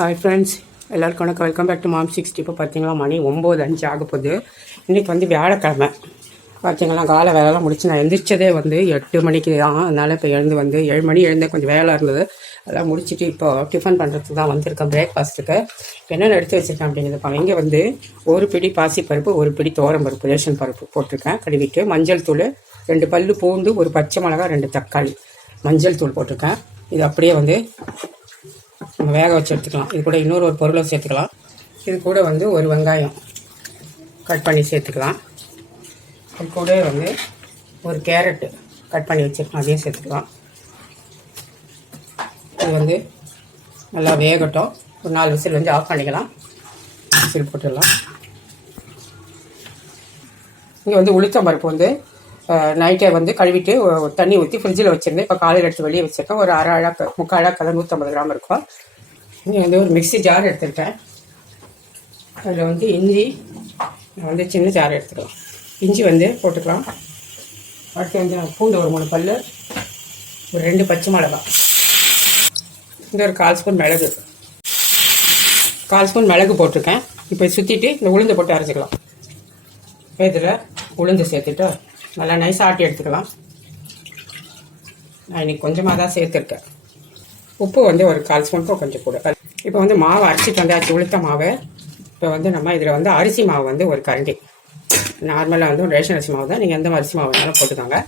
Hi friends எல்லாருக்கும் வணக்கம். Welcome back to mom sixty இப்போ பார்த்தீங்களா மணி ஒம்பது அஞ்சு ஆக போகுது. இன்றைக்கி வந்து வியாழக்கிழமை. பார்த்தீங்களா காலை வேலைலாம் முடிச்சு நான் எழுந்திரிச்சதே வந்து எட்டு மணிக்கு தான். அதனால் இப்போ எழுந்து வந்து ஏழு மணி எழுந்தே கொஞ்சம் வேலை இருந்தது. அதெல்லாம் முடிச்சுட்டு இப்போ டிஃபன் பண்ணுறதுக்கு தான் வந்திருக்கேன் பிரேக்ஃபாஸ்ட்டுக்கு என்னென்ன எடுத்து வச்சுருக்கேன் அப்படிங்கிறது இங்கே வந்து ஒரு பிடி பாசி பருப்பு ஒரு பிடி தோரம் பருப்பு ரேஷன் பருப்பு போட்டிருக்கேன். கழுவிட்டு மஞ்சள் தூள் ரெண்டு பல்லு பூண்டு ஒரு பச்சை மிளகா ரெண்டு தக்காளி மஞ்சள் தூள் போட்டிருக்கேன். இது அப்படியே வந்து நம்ம வேக வச்சு எடுத்துக்கலாம். இது கூட இன்னொரு ஒரு பொருளை சேர்த்துக்கலாம். இது கூட வந்து ஒரு வெங்காயம் கட் பண்ணி சேர்த்துக்கலாம். இது கூட வந்து ஒரு கேரட்டு கட் பண்ணி வச்சுருக்கோம். அதையும் சேர்த்துக்கலாம். இது வந்து நல்லா வேகட்டும். ஒரு நாலு விசில் வந்து ஆஃப் பண்ணிக்கலாம். விசில் போட்டுடலாம். இங்கே வந்து உளுத்தம் பருப்பு வந்து நைட்டே வந்து கழுவிட்டு தண்ணி ஊற்றி ஃப்ரிட்ஜில் வச்சுருந்தேன் இப்போ காலையில் எடுத்து வெளியே வச்சுருக்கேன். ஒரு அரை அழாக்கு முக்கால் அழாக்கில் நூற்றம்பது கிராம் இருக்கும். இங்கே வந்து ஒரு மிக்ஸி ஜார் எடுத்துக்கிட்டேன். அதில் வந்து இஞ்சி நான் வந்து சின்ன ஜார் எடுத்துக்கலாம். இஞ்சி வந்து போட்டுக்கலாம். அடுத்து வந்து நான் பூண்டு ஒரு மூணு பல் ஒரு ரெண்டு பச்சை மிளகா. இந்த ஒரு கால் ஸ்பூன் மிளகு. கால் ஸ்பூன் மிளகு போட்டிருக்கேன். இப்போ சுற்றிட்டு இந்த உளுந்து போட்டு அரைச்சிக்கலாம். இதில் உளுந்து சேர்த்துட்டு நல்லா நைஸ் ஆட்டி எடுத்துக்கலாம். நான் இன்னைக்கு கொஞ்சமாக தான் சேர்த்துருக்கேன். உப்பு வந்து ஒரு கால் ஸ்பூனுக்கும் கொஞ்சம் கூட இப்போ வந்து மாவு அரைச்சிட்டு வந்தாச்சு உளுத்த மாவு. இப்போ வந்து நம்ம இதில் வந்து அரிசி மாவு வந்து ஒரு கரண்டி. நார்மலாக வந்து ரேஷன் அரிசி மாவு தான். நீங்கள் எந்த அரிசி மாவு வேணாலும் போட்டுக்கோங்க.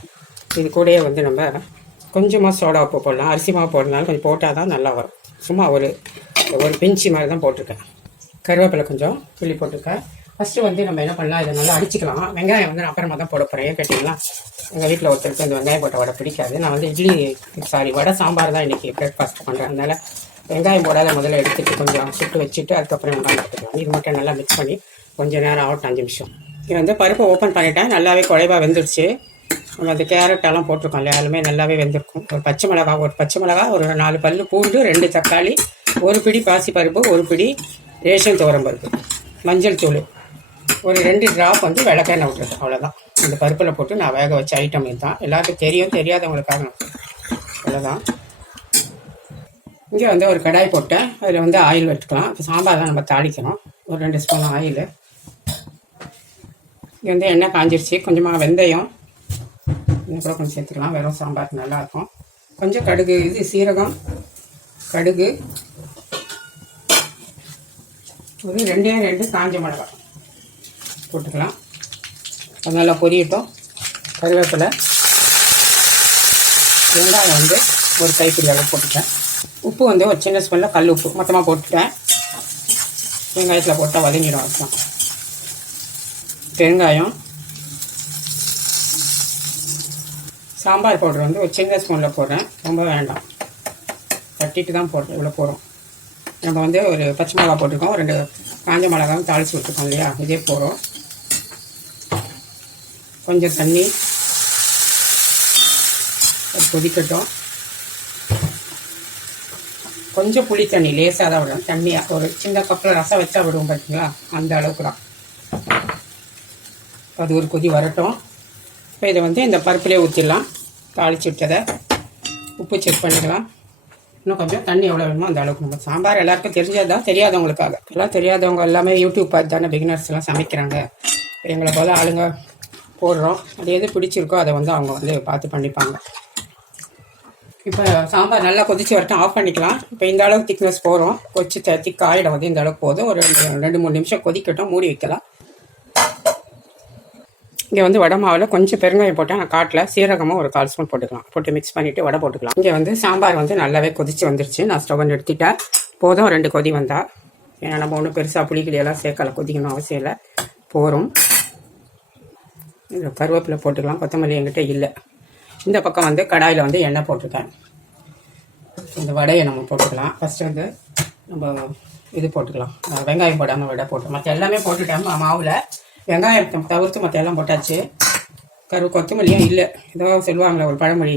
இது கூடயே வந்து நம்ம கொஞ்சமாக சோடா உப்பு போடலாம். அரிசி மாவு போடுறதுனால கொஞ்சம் போட்டால் தான் நல்லா வரும். சும்மா ஒரு ஒரு பிஞ்சி மாதிரி தான் போட்டிருக்கேன். கருவேப்பிலை கொஞ்சம் கிள்ளி போட்டிருக்கேன். ஃபஸ்ட்டு வந்து நம்ம என்ன பண்ணலாம்? இதை நல்லா அடிச்சுக்கலாம். வெங்காயம் வந்து நான் அப்புறமா தான் போட போகிறேன் கேட்டிங்களா? எங்கள் வீட்டில் ஒருத்தருக்கு இந்த வெங்காயம் போட்ட வடை பிடிக்காது. நான் வந்து இட்லி சாரி வடை சாம்பார் தான் இன்றைக்கி பிரேக்ஃபாஸ்ட் பண்ணுறேன் அதனால் வெங்காயம் போடாத முதல்ல எடுத்துட்டு கொஞ்சம் சுட்டு வச்சுட்டு அதுக்கப்புறம் வெங்காயம் எடுத்துக்கலாம் இது மட்டும் நல்லா மிக்ஸ் பண்ணி கொஞ்சம் நேரம் ஆகட்டும் அஞ்சு நிமிஷம். இது வந்து பருப்பை ஓப்பன் பண்ணிட்டேன். நல்லாவே குழைவா வெந்துடுச்சு நம்ம அந்த கேரட்டெல்லாம் போட்டிருக்கோம் இல்லையா? நல்லாவே வெந்திருக்கும். ஒரு பச்சை மிளகா ஒரு பச்சை மிளகா ஒரு நாலு பல் பூண்டு ரெண்டு தக்காளி ஒரு பிடி பாசி பருப்பு ஒரு பிடி ரேஷன் துவரம் பருப்பு. மஞ்சள் தூள். ஒரு ரெண்டு ட்ராப் வந்து விளக்கெண்ணெய் விட்டுறது அவ்வளோதான் இந்த பருப்பில் போட்டு நான் வேக வச்ச ஐட்டம் இதுதான். எல்லாருக்கும் தெரியும் தெரியாதவங்களுக்காக அவ்வளோதான் இங்கே வந்து ஒரு கடாய் போட்டேன். அதில் வந்து ஆயில் எடுத்துக்கலாம் இப்போ சாம்பார் தான் நம்ம தாளிக்கணும். ஒரு ரெண்டு ஸ்பூன் ஆயில். இங்கே வந்து எண்ணெய் காஞ்சிருச்சு. கொஞ்சமாக வெந்தயம். இன்னும் கூட கொஞ்சம் சேர்த்துக்கலாம். வெறும் சாம்பார் நல்லாயிருக்கும் கொஞ்சம் கடுகு. இது சீரகம் கடுகு. ஒரு ரெண்டே ரெண்டு காஞ்ச மிளகாய். போட்டுக்கலாம். அது நல்லா பொரியட்டும். கருவேப்பிலை. வெங்காயம் வந்து ஒரு கைப்பிடி அளவு போட்டுட்டேன். உப்பு வந்து ஒரு சின்ன ஸ்பூனில் கல் உப்பு மொத்தமாக போட்டுட்டேன். வெங்காயத்தில் போட்டால் வதங்கிடும் அப்புறம் பெருங்காயம் சாம்பார் பவுடர் வந்து ஒரு சின்ன ஸ்பூனில் போடுறேன். ரொம்ப வேண்டாம். தட்டிட்டு தான் போடுறேன். இவ்வளோ போகிறோம் நம்ம வந்து ஒரு பச்சை மிளகா போட்டிருக்கோம். ரெண்டு காஞ்ச மிளகாவும் தாளித்து விட்டுருக்கோம் இல்லையா? இதே போகிறோம் கொஞ்சம் தண்ணி. கொதிக்கட்டும். கொஞ்சம் புளி தண்ணி லேசாக தான் விடும் தண்ணியாக ஒரு சின்ன கப்பில் ரசம் வச்சா விடுவோம் பார்த்தீங்களா அந்த அளவுக்கு தான். அது ஒரு கொதி வரட்டும். இப்போ இதை வந்து இந்த பருப்புலேயே ஊற்றிடலாம் தாளிச்சு விட்டதை உப்பு செக் பண்ணிக்கலாம். இன்னும் கொஞ்சம் தண்ணி எவ்வளோ வேணுமோ அந்த அளவுக்கு. நம்ம சாம்பார் எல்லாருக்கும் தான் தெரியாதவங்களுக்காக. எல்லாம் தெரியாதவங்க எல்லாமே யூடியூப் பார்த்து தானே பிகினர்ஸ் எல்லாம் சமைக்கிறாங்க. எங்களை போல ஆளுங்க போடுறோம். அது எது பிடிச்சிருக்கோ அதை வந்து அவங்க வந்து பார்த்து பண்ணிப்பாங்க. இப்போ சாம்பார் நல்லா கொதிச்சு வரட்டும். ஆஃப் பண்ணிக்கலாம். இப்போ இந்த அளவுக்கு திக்னஸ் போகிறோம் கொச்சி திக் ஆயிடும் வந்து இந்த அளவுக்கு போதும். ஒரு ரெண்டு ரெண்டு மூணு நிமிஷம் கொதிக்கட்டும். மூடி வைக்கலாம். இங்கே வந்து வடை மாவில் கொஞ்சம் பெருங்காயம் போட்டால் நான் காட்டில் சீரகமும் ஒரு கால் ஸ்பூன் போட்டுக்கலாம். போட்டு மிக்ஸ் பண்ணிவிட்டு வடை போட்டுக்கலாம். இங்கே வந்து சாம்பார் வந்து நல்லாவே கொதிச்சு வந்துருச்சு. நான் ஸ்டவ் எடுத்துட்டேன். போதும். ரெண்டு கொதி வந்தால் ஏன்னா நம்ம ஒன்றும் பெருசாக புளிக்கிளியெல்லாம் எல்லாம் கொதிக்கணும் அவசியம் இல்லை. போகிறோம் இந்த கருவேப்பிலை போட்டுக்கலாம் கொத்தமல்லி என்கிட்ட இல்லை. இந்த பக்கம் வந்து கடாயில் வந்து எண்ணெய் போட்டிருக்கேன். இந்த வடையை நம்ம போட்டுக்கலாம். ஃபஸ்ட்டு வந்து நம்ம இது போட்டுக்கலாம். வெங்காயம் போடாமல் வடை போட்டு மற்ற எல்லாமே போட்டுட்டேன் மாவில். வெங்காயம் தவிர்த்து மற்ற எல்லாம் போட்டாச்சு. கரு கொத்தமல்லியும் இல்லை. ஏதோ சொல்லுவாங்களே ஒரு பழமொழி.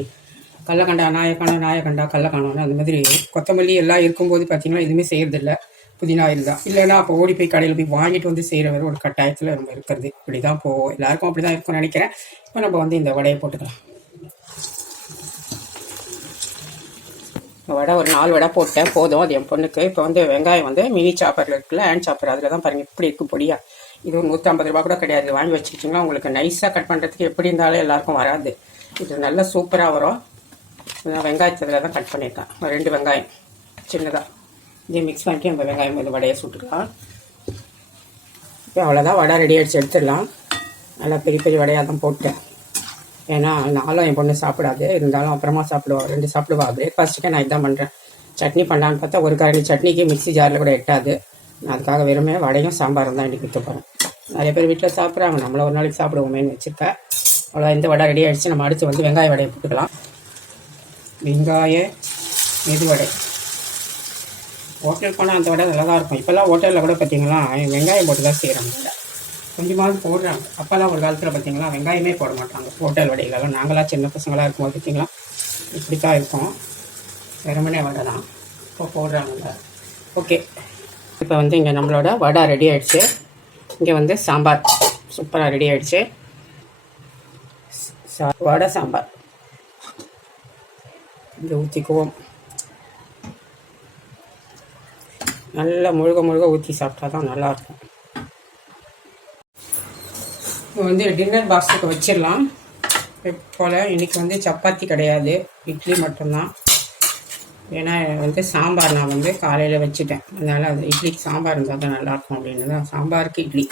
கள்ளக்கண்டா நாயக்கண்டா நாயக்கண்டா கள்ளக்கானோன்னு அந்த மாதிரி கொத்தமல்லி எல்லாம் இருக்கும்போது பார்த்திங்கன்னா எதுவுமே செய்யறதில்லை. புதினா இதுதான். இல்லைன்னா அப்போ ஓடி போய் கடையில் போய் வாங்கிட்டு வந்து செய்கிறவர் ஒரு கட்டாயத்தில் நம்ம இருக்கிறது. இப்படி தான் போவோம் எல்லாருக்கும் அப்படி தான் இருக்கும்னு நினைக்கிறேன். இப்போ நம்ம வந்து இந்த வடையை போட்டுக்கலாம். வடை ஒரு நாலு வடை போட்டேன். போதும். அது என் பொண்ணுக்கு. இப்போ வந்து வெங்காயம் வந்து மினி சாப்பரில் இருக்குல்ல ஹேண்ட் சாப்பர் அதில் தான் பாருங்கள் இப்படி இருக்கும் பொடியா. இது ஒரு நூற்றம்பது ரூபா கூட கிடையாது. வாங்கி வச்சுக்கிட்டிங்கன்னா உங்களுக்கு நைஸாக கட் பண்ணுறதுக்கு எப்படி இருந்தாலும் எல்லாருக்கும் வராது. இது நல்லா சூப்பராக வரும். வெங்காயத்தில் தான் கட் பண்ணியிருக்கேன். ரெண்டு வெங்காயம். சின்னதாக இதே மிக்ஸ் பண்ணிட்டு நம்ம வெங்காயம் வந்து வடையை சுட்டுக்கலாம். இப்போ அவ்வளோதான் வடை ரெடி ஆகிடுச்சு எடுத்துடலாம். நல்லா பெரிய பெரிய வடையாக தான் போட்டேன். ஏன்னா நாளும் என் பொண்ணு சாப்பிடாது. இருந்தாலும் அப்புறமா சாப்பிடுவா. ரெண்டு சாப்பிடுவா. பிரேக்ஃபாஸ்ட்டுக்கே நான் இதான் பண்ணுறேன் சட்னி பண்ணலான்னு பார்த்தா ஒரு கரண்டி சட்னிக்கு மிக்ஸி ஜாரில் கூட எட்டாது. நான் அதுக்காக வெறுமே வடையும் சாம்பாரும் தான் இன்றைக்கி விற்று போகிறேன் நிறைய பேர் வீட்டில் சாப்பிட்றாங்க. நம்மளை ஒரு நாளைக்கு சாப்பிடுவோமேன்னு வச்சுருக்கேன் அவ்வளோ இந்த வடை ரெடி ஆகிடுச்சு நம்ம அடுத்து வந்து வெங்காய வடையை போட்டுக்கலாம். வெங்காய மெதுவடை. ஹோட்டல் போனால் அந்த வடை நல்லா தான் இருக்கும். இப்போல்லாம் ஹோட்டலில் கூட பார்த்தீங்கன்னா வெங்காயம் போட்டு தான் செய்கிறாங்க கொஞ்சமாவது போடுறாங்க. அப்போல்லாம் ஒரு காலத்தில் பார்த்தீங்களா வெங்காயமே போட மாட்டாங்க. ஹோட்டல் வடைகளெல்லாம் நாங்களாம் சின்ன பசங்களாக இருக்கும்போது பார்த்தீங்களா இப்படி தான் இருக்கும். வெறுமனே வடை தான். இப்போ போடுறாங்கல்ல. ஓகே இப்போ வந்து இங்கே நம்மளோட வடை ரெடி ஆகிடுச்சு இங்கே வந்து சாம்பார். சூப்பராக ரெடி ஆகிடுச்சு சா- வடை சாம்பார். இங்கே ஊற்றிக்குவோம் நல்லா முழுக முழுக ஊற்றி சாப்பிட்டா தான் நல்லாயிருக்கும். இப்போ வந்து டின்னர் பாக்ஸுக்கு வச்சிடலாம். போல் இன்றைக்கி வந்து சப்பாத்தி கிடையாது. இட்லி மட்டும்தான். ஏன்னா வந்து சாம்பார் நான் வந்து காலையில் வச்சுட்டேன். அதனால் அது இட்லிக்கு சாம்பார் இருந்தால் தான் நல்லாயிருக்கும் அப்படின்னு தான். சாம்பாருக்கு இட்லி.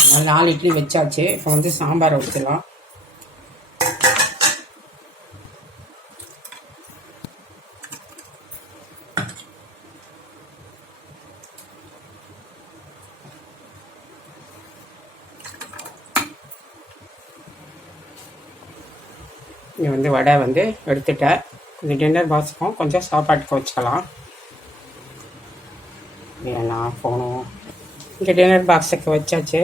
அதனால் நாலு இட்லி வச்சாச்சு. இப்போ வந்து சாம்பார் வச்சிடலாம் இங்கே வந்து வடை வந்து எடுத்துட்டேன் இந்த டின்னர் பாக்ஸுக்கும் கொஞ்சம் சாப்பாட்டுக்கு வச்சுக்கலாம் ஏன்னா போகணும். இங்கே டின்னர் பாக்ஸுக்கு வச்சாச்சு.